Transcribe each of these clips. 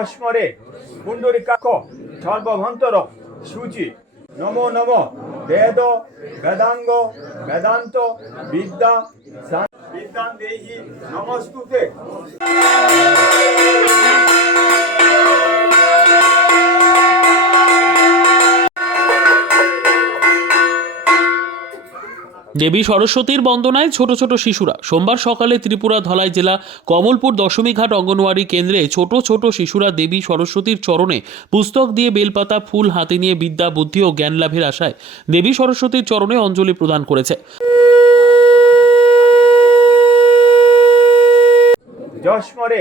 যস্মরে পুণ্ডরিকাক্ষ সর্বভন্তর সূচি নমো নমো বেদ বেদাঙ্গ বেদান্ত বিদ্যা বিদ্যাং দেহি নমস্তুতে। দেবী সরস্বতীর বন্দনায় ছোট ছোট শিশুরা সোমবার সকালে ত্রিপুরা ধলাই জেলা কমলপুর দশমীঘাট অঙ্গনওয়াড়ি কেন্দ্রে ছোট ছোট শিশুরা দেবী সরস্বতীর চরণে পুস্তক দিয়ে বেলপাতা ফুল হাতে নিয়ে বিদ্যা বুদ্ধি ও জ্ঞান লাভের আশায় দেবী সরস্বতীর চরণে অঞ্জলি প্রদান করেছে। যস্মরে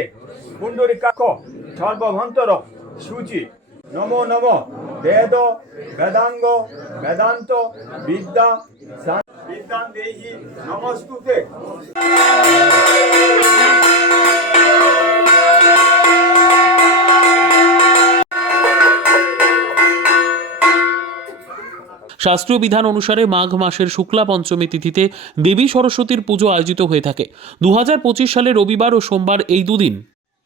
পুণ্ডরিকাক্ষ সর্বভন্তর সূচি নমো নমো বেদ বেদাঙ্গ বেদান্ত বিদ্যা বিদ্যাং দেহি নমস্তুতে। শাস্ত্রীয় বিধান অনুসারে মাঘ মাসের শুক্লা পঞ্চমী তিথিতে দেবী সরস্বতীর পুজো আয়োজিত হয়ে থাকে। 2025 সালে রবিবার ও সোমবার এই দুদিন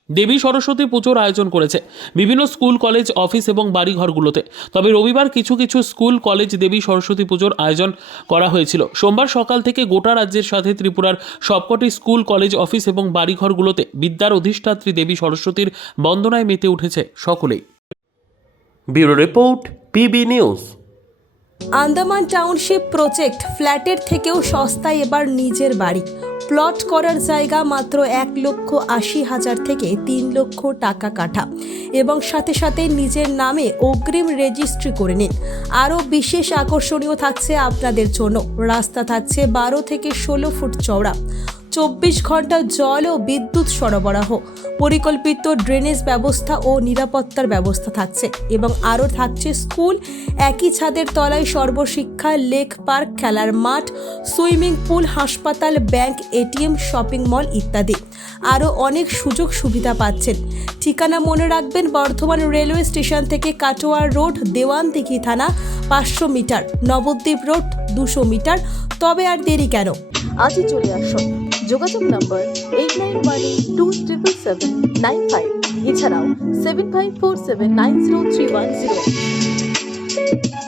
দেবী সরস্বতী পুজোর আয়োজন করেছে বিভিন্ন স্কুল কলেজ অফিস এবং বাড়িঘরগুলোতে। তবে রবিবার কিছু কিছু স্কুল কলেজ দেবী সরস্বতী পুজোর আয়োজন করা হয়েছিল। সোমবার সকাল থেকে গোটা রাজ্যের সাথে ত্রিপুরার সবকটি স্কুল কলেজ অফিস এবং বাড়িঘরগুলোতে বিদ্যার অধিষ্ঠাত্রী দেবী সরস্বতীর বন্দনায় মেতে উঠেছে সকলেই। Bureau report, PB news. Andaman township project ফ্ল্যাটের থেকেও সস্তায় এবার নিজের বাড়ি। প্লট করার জায়গা মাত্র 1,80,000 থেকে 3 লক্ষ টাকা কাঠা এবং সাথে সাথে নিজের নামে অগ্রিম রেজিস্ট্রি করে নিন। আরও বিশেষ আকর্ষণীয় থাকছে আপনাদের জন্য, রাস্তা থাকছে 12 থেকে 16 ফুট চওড়া, 24 ঘন্টা জল ও বিদ্যুৎ সরবরাহ, পরিকল্পিত ড্রেনেজ ব্যবস্থা ও নিরাপত্তার ব্যবস্থা থাকছে এবং আরও থাকছে স্কুল, একই ছাদের তলায় সর্বশিক্ষা, লেক পার্ক, খেলার মাঠ, সুইমিং পুল, হাসপাতাল, ব্যাংক, এটিএম, শপিং মল ইত্যাদি। আরও অনেক সুযোগ সুবিধা পাচ্ছেন। ঠিকানা মনে রাখবেন, বর্ধমান রেলওয়ে স্টেশন থেকে কাটোয়ার রোড, দেওয়ানদিঘি থানা 500 মিটার, নবদ্বীপ রোড 200 মিটার। তবে আর দেরি কেন, আজই চলে আসুন। যোগাযোগ নম্বর 8918277795, এছাড়াও 7547903108।